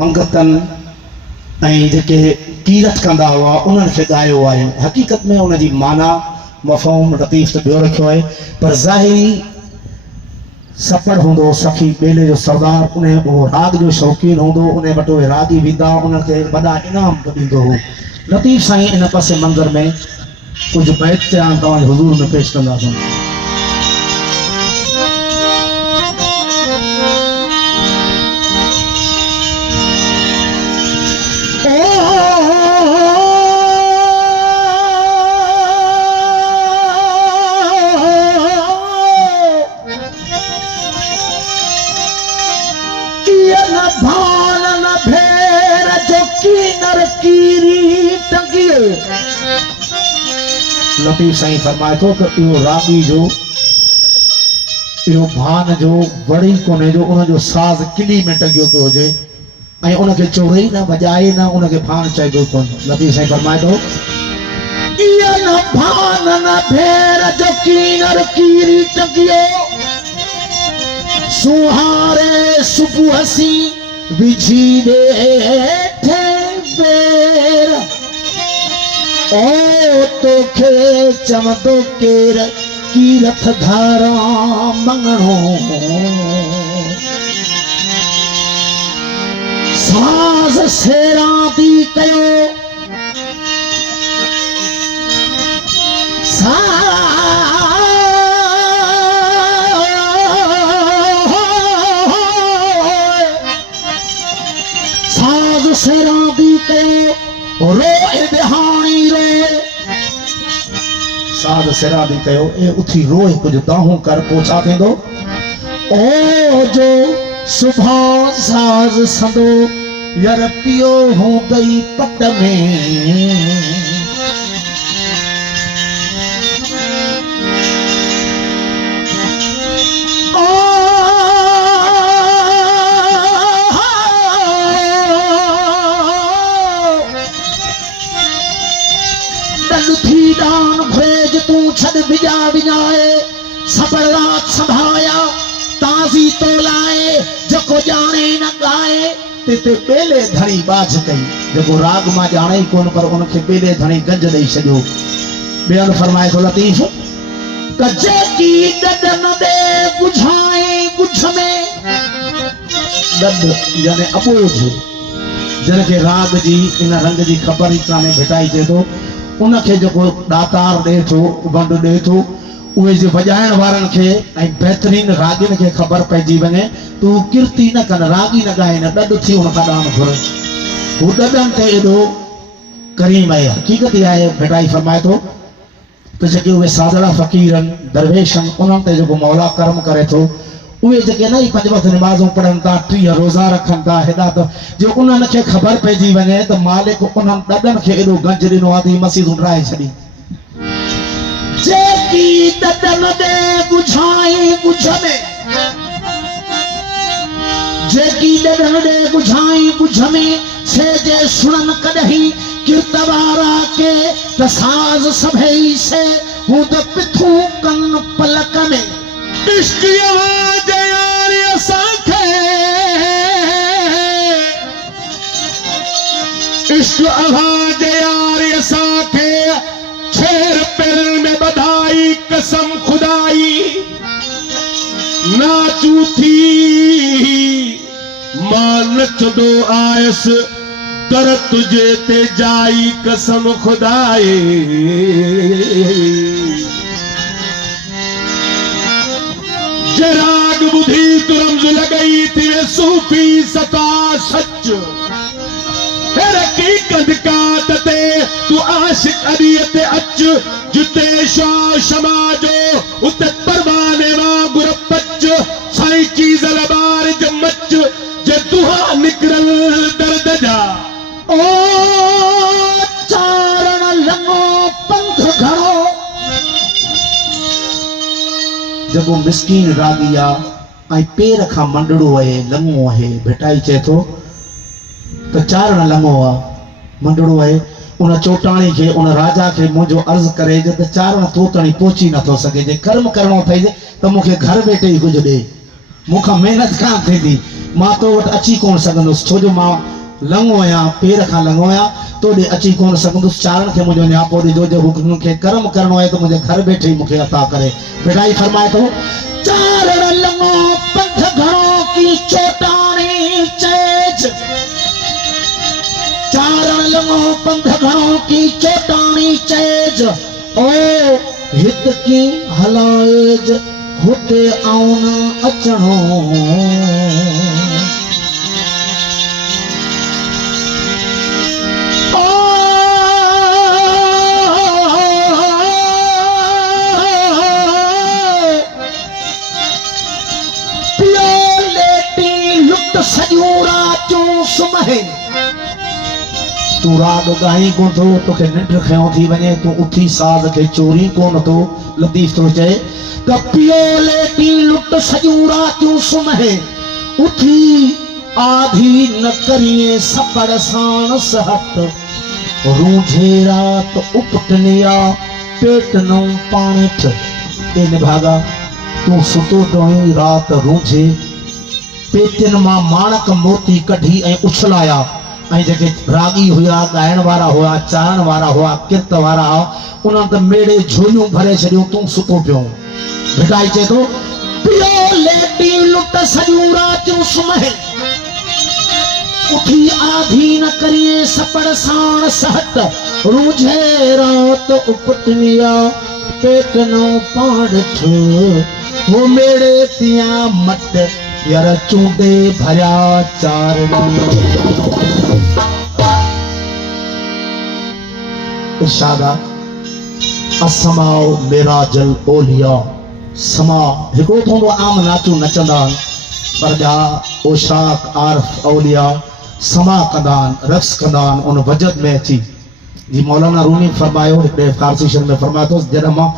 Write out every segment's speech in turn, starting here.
मंगतन ऐं जेके कीरत कंदा हुआ उन्हनि खे ॻायो आहे। हक़ीक़त में उनजी माना मफ़हूम लतीफ़ त ॿियो रखियो आहे, पर ज़ाहिरी सफ़र हूंदो सखी ॿेले जो सरदार, उन उहो राग जो शौक़ीन हूंदो, उन वटि उहे रागी वेंदा, उन्हनि खे वॾा इनाम ॾींदो हो। लतीफ़ साईं इन पसे मंज़र में कुझु बैत चयां तव्हांजे हुज़ूर में पेश कंदासीं। लतीफ़ साईं फरमाए थो कि इहो रागी जो इहो भान जो वड़ी कोन्हे जो उनजो साज़ किली में टंगियो पियो हुजे ऐं उनखे चोरे न वॼाए न उनखे भान चइबो कोन। लतीफ़ साईं फरमाए थो इहो न भान न भेर जो कीनर कीरी टंगियो सुहारे सुबुह सी विझी वेठे बेर ओ तोखे चवंदो केर कीरत धारा मंगणो साज़ सेरा दी कयो साज़ सेरा दी कयो रोए बिहाणी रोए साध सिरा दी कयो ए उथी रोए कुछ दाहूं कर पोछा थींदो ओ जो सुभाउ साज़ संदो यार पियो हूं गई पट में दान भेज तू छद बिजा बिजाए सबर रात संभाया ताजी तो लाए जको जाने न गाए ते बेले धणी बाज कई जको राग मा जाने कोन पर उनके बेले धणी गंज दई छयो। बेअन फरमाए तो लतीफ कजे की ददन दे बुझाए बुझ में दद यानी अबोझ जन के राग जी इन रंग जी खबर ही काने भेटाई जे तो उनके जो दातार दे थो बंड दे थो उहे जे वजाइण वारन के ऐं बेहतरीन रागिन के खबर पइजी वने तू कीर्ति न कन रागी न गाए न डड थी उन का दान घुर हु डडन ते एडो करीम है। हकीकत है भेटाई फरमाए तो जेके उहे सादड़ा फकीरन दरवेशन उन्हनि ते जो मौला करम करे थो उहे जेके नहीं पंज वक्त नमाज़ों पढ़न था 30 रोज़ा रखन था हेडा तो जो उन्हनि खे खबर पइजी वने तो मालिक उन्हनि डडन खे एडो गंज दिनो आदि मसीह उड़ाए छडी जेकी डडन दे बुझाई बुझ में जेकी डडन दे बुझाई बुझ में से जे सुनन कदही कीर्तवारा के तसाज सभई से हूं तो पिथू कन पलक में इश्क आवाज यार असांखे इश्क आवाज यार असांखे छेर पेर में बधाई कसम खुदाई नाचू थी मान चदो आयस कर तुझे ते जाई कसम खुदाई राग बुधी तुरम्ज लगई थी सूफी सता सच हकीकत का तते तू आशिक अरियत अच जुते शाह समाजो उते परवाने वा गुरपच साई चीज लबार जमच जे तुहा निकरल दर्द जा ओ चारण लंगो पंथ घणो जब वो मिस्कीन रागिया आई पेर खा मंडड़ो है लंगो है भेटाई चे तो चारण लंगो आ मंडड़ो है उन चोटाणी के उन राजा के मुझो अर्ज करे जे त चारण तो तणी पहुची न तो सके जे कर्म करणो थे तो मुखे घर बैठे ही कुछ दे मुखा मेहनत का थी मां तो वटि अची कोन सघंदुसि छो जो मां लंघो आहियां पेर खां लंघो आहियां तो ॾे अची कोन सघंदुसि चारण खे मुंहिंजो नियापो ॾिजो जो हुनखे कर्म करणो आहे त मुंहिंजे घर वेठे ई मूंखे अता करे। भिड़ाई फरमाए थो चारण लंघो पंथ घणो की चोटाणी चएज चारण लंघो पंथ घणो की चोटाणी चएज ओ हित की हलाएज हुते आऊं न अचणो सजूरा चूं सुमहे तू राग गाई कोन थो तोखे निंड खयो थी वञे तू उथी साज़ खे चोरी कोन थो लतीफ़ थो चए त पियो लेटी लुट सजूरा चूं सुमहे उथी आधी न करिए सपड़ साण सहत रूझे रात उपटनिया पेट नौ पाणिठ ए निभागा तू सुतो टोई रात रूझे पेटन मां माणक मोती कढी ऐं उछलाया ऐं जेके रागी हुआ ॻाइण वारा हुआ चारण वारा हुआ किरत वारा उन्हनि त मेड़े झोलियूं भरे छॾियूं तूं सुतो पियो भिटाई चए थो पियो लेटी लुट सॼूं रातियूं सुम्हे उठी आधी न करिए सपड़ साण सहट रूझे रात उपटनिया पेट नौ पाणिठ वो मेड़े तिया मट यार चूंडे भरिया चारणी इरशादा असमाओ मेरा जल ओलिया समा हिकिड़ो थोड़ो आम नाचू नचंदा पर ॿिया ओशाक आरफ औलिया समा कंदा रक्स कंदा उन वजद में अची जी मौलाना रूमी फरमायो हिकिड़े फारसी शर में फरमायो तो जॾहिं मां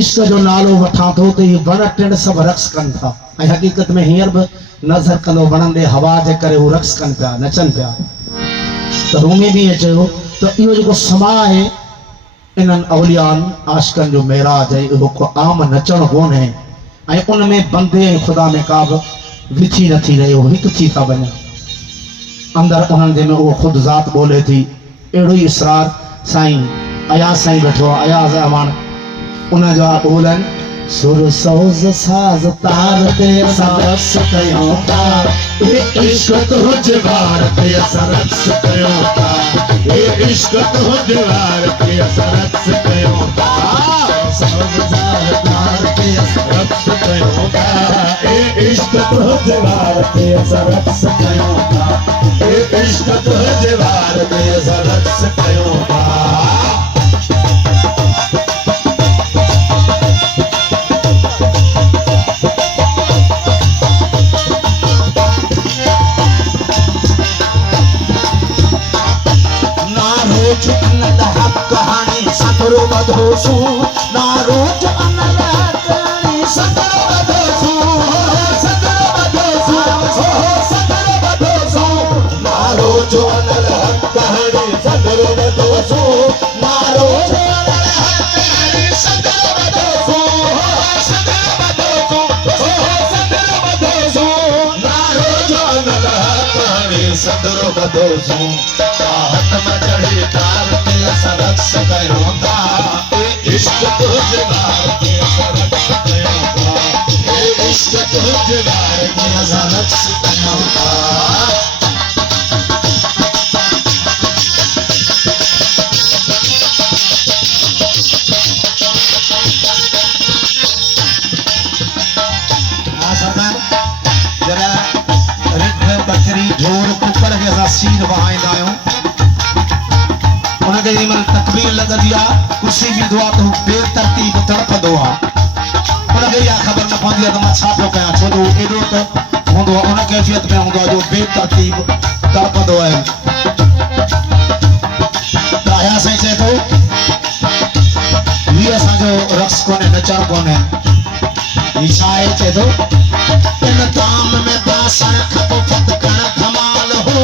इश्क जो नालो वठां थो त इहे वण टिण सभु रक्स कनि था ऐं हक़ीक़त में हींअर बि नज़र कंदो वणनि ॾे हवा जे करे हू रक्स कनि पिया नचनि पिया त रूमी बि इहे चयो त इहो जेको समा आहे इन्हनि औलियान आशिकनि जो मेराज आहे इहो को आम नचणु कोन्हे ऐं उन में बंदे ऐं ख़ुदा में का बि विथी नथी रहे उहो हिकु थी था वञनि अंदरि उन्हनि जे में उहो ख़ुदि ज़ात ॿोले थी अहिड़ो ई इसरार साईं अयाज़ साईं वेठो आहे अयाज़ अमान उन जा ॿोलनि सुर सोज़ साज़ तार ते असां रक्स कयूं था इश्क तुंहिंजे वार ते असां रक्स कयूं था इश्क तुंहिंजे वार ते असां रक्स कयूं था सोज़ साज़ तार ते असां रक्स कयूं था इश्क तुंहिंजे वार ते असां रक्स कयूं था इश्क तुंहिंजे वार ते असां रक्स कयूं था कहानी सदरो बधोसू ना रोज अनल कहानी सदरो बधोसू सदरो बधोसू सदरो बधोसू ना रोज अनल कहानी सदरो बधोसू ना रोज अनल कहानी सदरो बधोसू सदरो बधोसू सदरो बधोसू ना रोज अनल कहानी सदरो बधोसू हाथ में चढ़ी तार ते असां रक्स कयूं था इश्क तुंहिंजे वार ते असां रक्स कयूं था इश्क तुंहिंजे वार ते असां रक्स कयूं था बकरी ढोर कुकर खे असां सीर वहाईंदा आहियूं उनखे जेमहिल तकबीर लॻंदी आहे कुर्सी बीहंदो आहे त हू बेतरतीब तड़पंदो आहे उनखे इहा ख़बर न पवंदी आहे त मां छा पियो कयां छो जो एॾो त हूंदो आहे उन कैफ़ियत में हूंदो आहे जो बेतरतीब तड़पंदो आहे त आया साईं चए थो हीउ असांजो रक्स कोन्हे नचणु कोन्हे हीउ छा आहे चए थो इन ताम में बासण खपो फत कण धमाल हो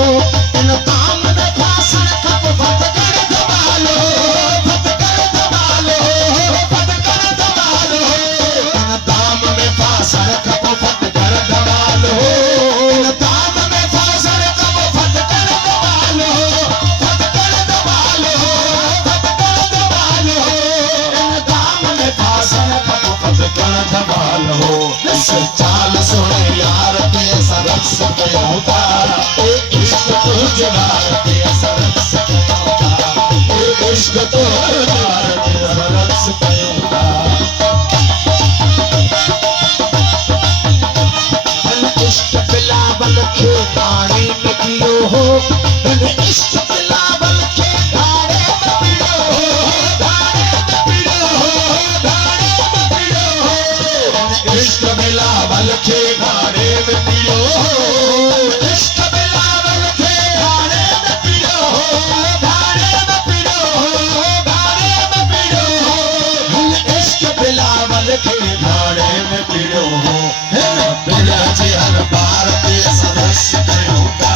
इन ताम में बासण खपो फत कण धमाल हो फत कण धमाल हो फत कण धमाल हो इन ताम में बासण खपो फत कण धमाल हो इन ताम चाल सुने यार ते सरस कयोता इश्क तो जवार ते सरस कयोता इश्क तो जवार ते सरस कयोता इश्क बिलावल के गाने में पियो हो इश्क बिलावल के गाने में पियो हो गाने में पियो हो गाने में पियो हो इश्क बिलावल के गाने में पियो हो इश्क बिलावल के गाने में पियो हो गाने में पियो हो गाने में पियो हो इश्क बिलावल के गाने में पियो हो हर बार पे सरस कयोता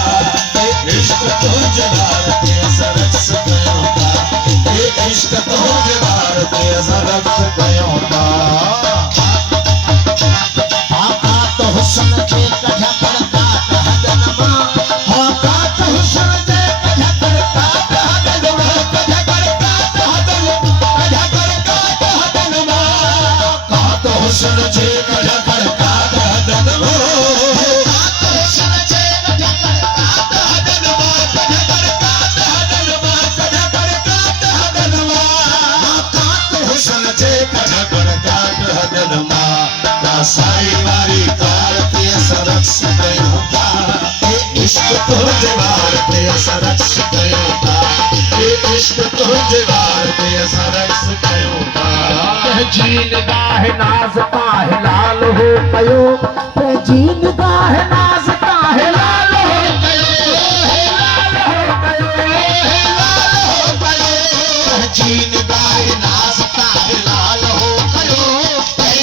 इश्क तो जवार पे सरस कयोता इश्क तो जवार पे सरस कयोता आका तो हुस्न के कढ़ा करता हदनमा आका तो हुस्न के कढ़ा करता हदनमा कढ़ा करता हदनमा का तो हुस्न जे कढ़ा करता हदनमा साई वारी कार पे सरस कयोता इश्क तो जवार पे सरस कयोता इश्क तो जवार पे सरस कयोता जीन गाह नाज काहे लाल हो कयो जीन गाह नाज काहे लाल हो कयो लाल हो कयो लाल हो कयो जीन गाहे नाज काहे लाल हो कयो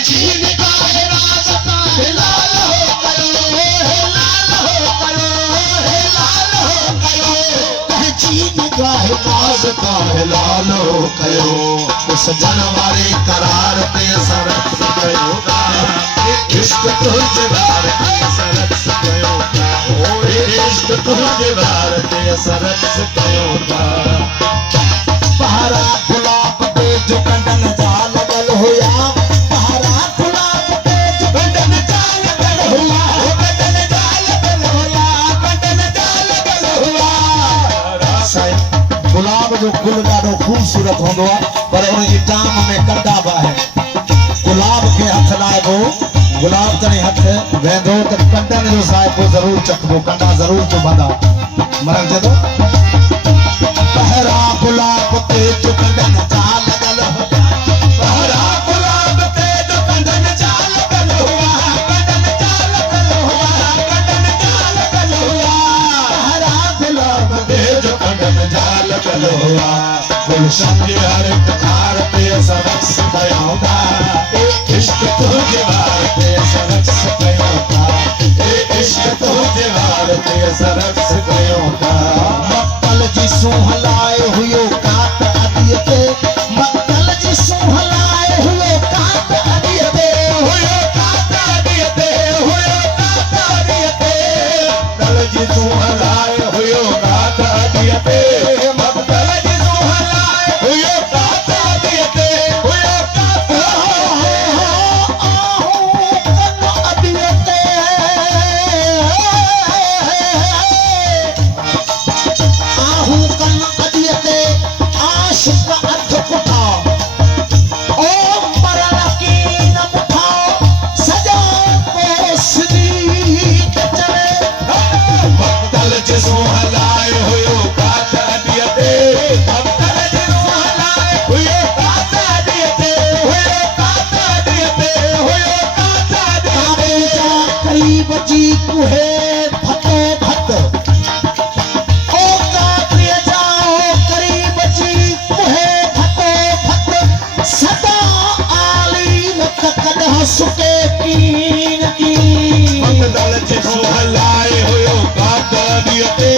जीन गाहे नाज काहे लाल हो कयो लाल हो कयो लाल हो कयो जीन गाहे नाज काहे लाल हो कयो उस जनवारे करार पे सरस कयोता इश्क तो जवार पे सरस कयोता इश्क तो जवार पे सरस कयोता पहरा गुलाब पे जो कंडन जा लगल होया पहरा गुलाब पे जो कंडन जा लगल होया कंडन जा लगल होया कंडन जा लगल होया साईं गुलाब जो गुल ॾाढो खूबसूरत हूंदो आहे पर उनजी टांग में कंडा बि आहिनि गुलाब खे हथ लाइबो गुलाब तणी हथ वेंदो त कंडनि जो साहिबो ज़रूरु चखबो कंडा ज़रूरु चुभंदा मरल चए पहरा गुलाब ते जो कंडन जा लगल होया पहरा गुलाब ते जो कंडन जा लगल होया कंडन जा लगल होया कंडन जा लगल होया पहरा गुलाब ते जो कंडन जा लगल होया गुलशन जे हर एक खार पे सरस कयोता इश्क तो जवार पे सरस कयोता इश्क तो जवार पे सरस कयोता मक्कल जी सुहलाए हुयो काट अदिय ते मक्कल जी सुहलाए हुयो काट अदिय ते हुयो कात अदिय ते हुयो कात अदिय ते कल जी तू हलाए हुयो कात अदिय ते मक्कल जी तू हलाए हुयो कात अदिय ते हुयो कात आहू कन अदिय ते आशिक अध पुठा ओ मरण की न मुठाओ सजा कोसदी चले मक्कल जी तू हलाए हुयो कात अदिय ते मक्कल जी तू हलाए हुयो कात अदिय ते हुयो कात अदिय ते हुयो कात अदिय ते जा करीब जी कुहे फतो फत ओ कातिय जाओ करीब जी कुहे फतो फत सदा आली मुख कदह सुके कीन की मक्कल जी तू हलाए हुयो कात अदिय ते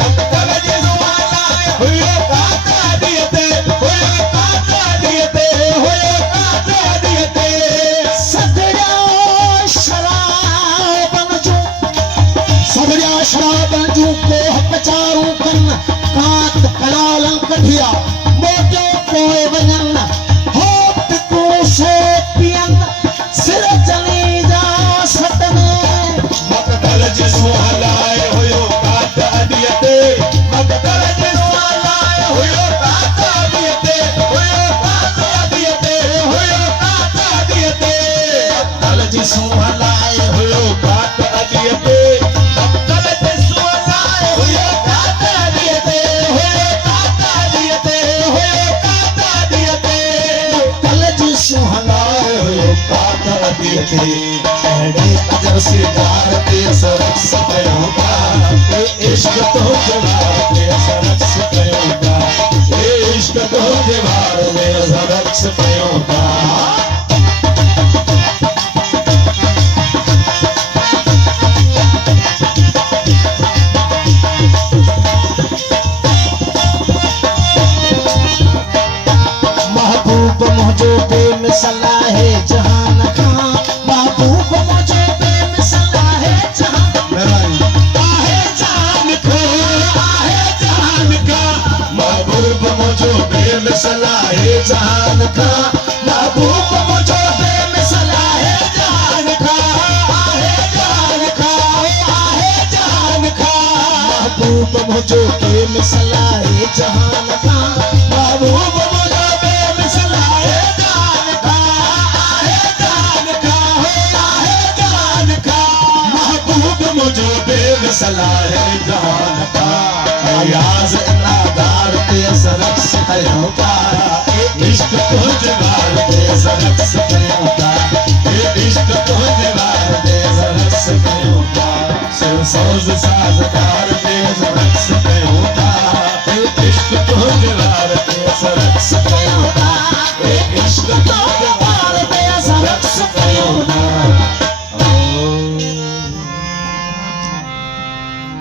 मक्कल जी तू हलाए हुयो कात अदिय ते हुयो कात अदिय ते हुयो कात अदिय ते सदरा शराबन जो सदरा शराबन जो को पचारू कन कात कलालन कठिया मोटो कोए वनन होत को से पियन सिर चली जा थे अड़े नजर से जारते सरक सकयोगा इश्क तो दीवार पे सरक सकयोगा इश्क तो दीवार पे सरक सकयोगा महबूब मुझे बेमिसला है जहान खां महबूब मुझे बेमिसला है जहान आहे जान को आहे जान का महबूब मुझो बेमिसला है जान का महबूब मुझो बेमिसला है जान का आहे जान का आहे जान का महबूब मुझे बेमिसला है जहान खां महबूब मुझो बेमिसला है जान का आहे जान का आहे जान का महबूब मुझो बेमिसला है जान का अयाज नादार पे सरक सकयोगा इश्क तो जवार पे सरक सकयोगा इश्क तो जवार पे सरक सकयोगा सोज साजदार पे सरक सकयोगा इश्क तो जवार पे सरक सकयोगा